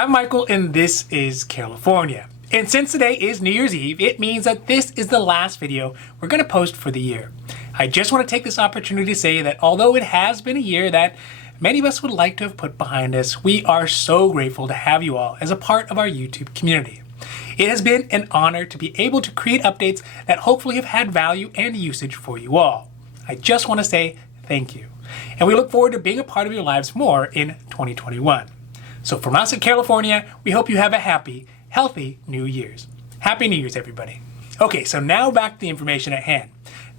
I'm Michael and this is Carelifornia. And since today is New Year's Eve, it means that this is the last video we're going to post for the year. I just want to take this opportunity to say that although it has been a year that many of us would like to have put behind us, we are so grateful to have you all as a part of our YouTube community. It has been an honor to be able to create updates that hopefully have had value and usage for you all. I just want to say thank you. And we look forward to being a part of your lives more in 2021. So from us at Carelifornia, we hope you have a happy, healthy New Year's. Happy New Year's, everybody. Okay, so now back to the information at hand.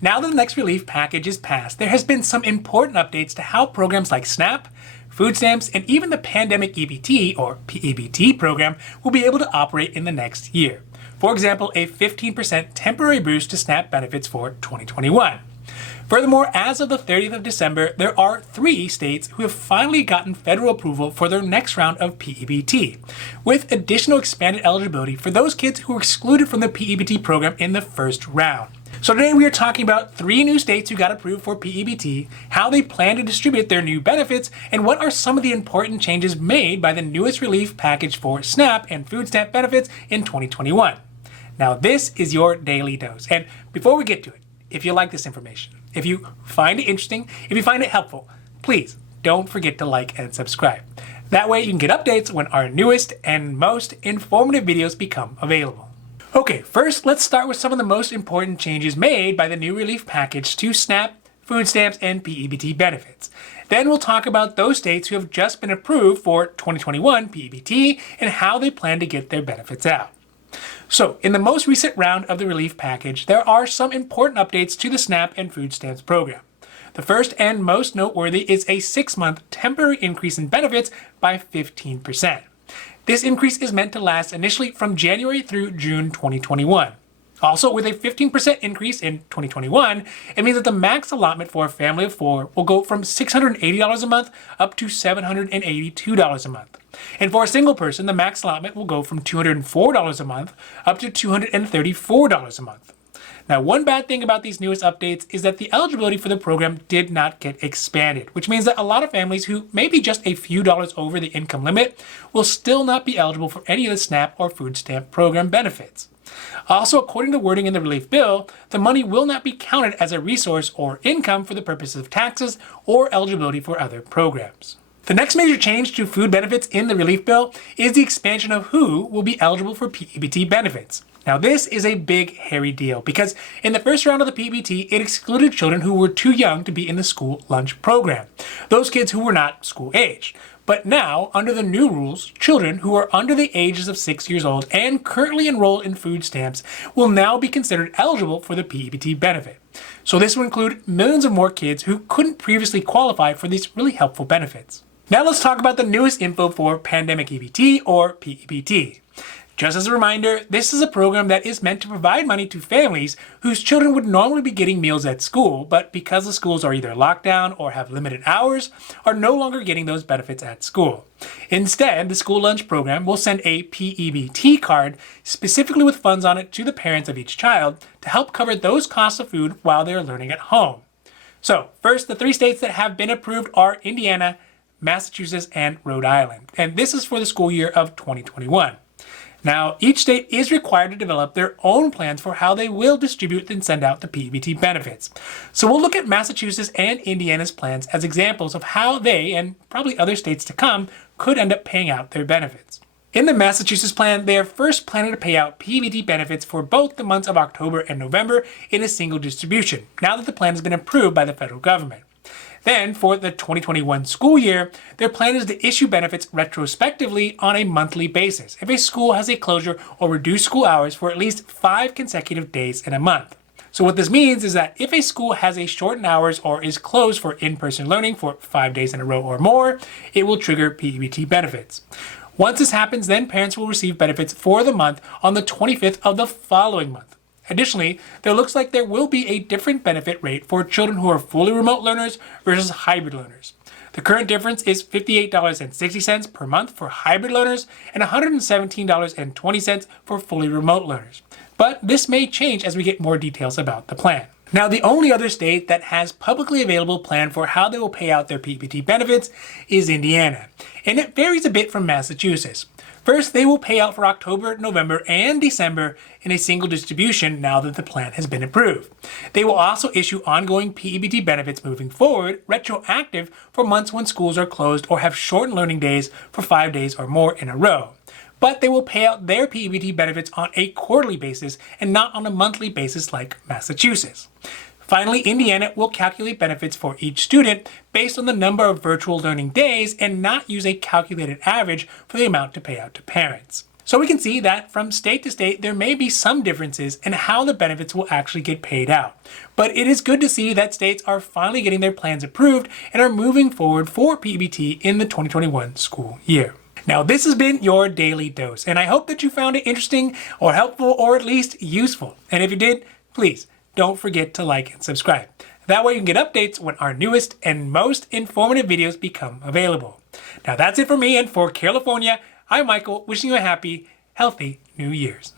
Now that the next relief package is passed, there has been some important updates to how programs like SNAP, food stamps, and even the pandemic EBT or P-EBT program will be able to operate in the next year. For example, a 15% temporary boost to SNAP benefits for 2021. Furthermore, as of the 30th of December, there are 3 states who have finally gotten federal approval for their next round of P-EBT, with additional expanded eligibility for those kids who were excluded from the P-EBT program in the first round. So today we are talking about 3 new states who got approved for P-EBT, how they plan to distribute their new benefits, and what are some of the important changes made by the newest relief package for SNAP and food stamp benefits in 2021. Now this is your daily dose, and before we get to it, if you like this information, if you find it interesting, if you find it helpful, please don't forget to like and subscribe. That way you can get updates when our newest and most informative videos become available. Okay, first let's start with some of the most important changes made by the new relief package to SNAP, food stamps, and P-EBT benefits. Then we'll talk about those states who have just been approved for 2021 P-EBT and how they plan to get their benefits out. So, in the most recent round of the relief package, there are some important updates to the SNAP and food stamps program. The first and most noteworthy is a 6-month temporary increase in benefits by 15%. This increase is meant to last initially from January through June 2021. Also, with a 15% increase in 2021, it means that the max allotment for a family of 4 will go from $680 a month up to $782 a month. And for a single person, the max allotment will go from $204 a month up to $234 a month. Now, one bad thing about these newest updates is that the eligibility for the program did not get expanded, which means that a lot of families who may be just a few dollars over the income limit will still not be eligible for any of the SNAP or food stamp program benefits. Also, according to wording in the relief bill, the money will not be counted as a resource or income for the purposes of taxes or eligibility for other programs. The next major change to food benefits in the relief bill is the expansion of who will be eligible for P-EBT benefits. Now this is a big, hairy deal because in the first round of the P-EBT, it excluded children who were too young to be in the school lunch program, those kids who were not school aged. But now, under the new rules, children who are under the ages of 6 years old and currently enrolled in food stamps will now be considered eligible for the P-EBT benefit. So this will include millions of more kids who couldn't previously qualify for these really helpful benefits. Now let's talk about the newest info for pandemic EBT or P-EBT. Just as a reminder, this is a program that is meant to provide money to families whose children would normally be getting meals at school, but because the schools are either locked down or have limited hours, are no longer getting those benefits at school. Instead, the school lunch program will send a P-EBT card specifically with funds on it to the parents of each child to help cover those costs of food while they are learning at home. So first, the 3 states that have been approved are Indiana, Massachusetts, and Rhode Island. And this is for the school year of 2021. Now, each state is required to develop their own plans for how they will distribute and send out the P-EBT benefits. So we'll look at Massachusetts and Indiana's plans as examples of how they, and probably other states to come, could end up paying out their benefits. In the Massachusetts plan, they are first planning to pay out P-EBT benefits for both the months of October and November in a single distribution, now that the plan has been approved by the federal government. Then, for the 2021 school year, their plan is to issue benefits retrospectively on a monthly basis if a school has a closure or reduced school hours for at least 5 consecutive days in a month. So what this means is that if a school has a shortened hours or is closed for in-person learning for 5 days in a row or more, it will trigger P-EBT benefits. Once this happens, then parents will receive benefits for the month on the 25th of the following month. Additionally, there looks like there will be a different benefit rate for children who are fully remote learners versus hybrid learners. The current difference is $58.60 per month for hybrid learners and $117.20 for fully remote learners. But this may change as we get more details about the plan. Now, the only other state that has publicly available plan for how they will pay out their P-EBT benefits is Indiana, and it varies a bit from Massachusetts. First, they will pay out for October, November, and December in a single distribution now that the plan has been approved. They will also issue ongoing P-EBT benefits moving forward, retroactive for months when schools are closed or have shortened learning days for 5 days or more in a row. But they will pay out their P-EBT benefits on a quarterly basis and not on a monthly basis like Massachusetts. Finally, Indiana will calculate benefits for each student based on the number of virtual learning days and not use a calculated average for the amount to pay out to parents. So we can see that from state to state, there may be some differences in how the benefits will actually get paid out. But it is good to see that states are finally getting their plans approved and are moving forward for P-EBT in the 2021 school year. Now, this has been your Daily Dose, and I hope that you found it interesting or helpful or at least useful. And if you did, please don't forget to like and subscribe. That way you can get updates when our newest and most informative videos become available. Now, that's it for me, and for Carelifornia, I'm Michael, wishing you a happy, healthy New Year's.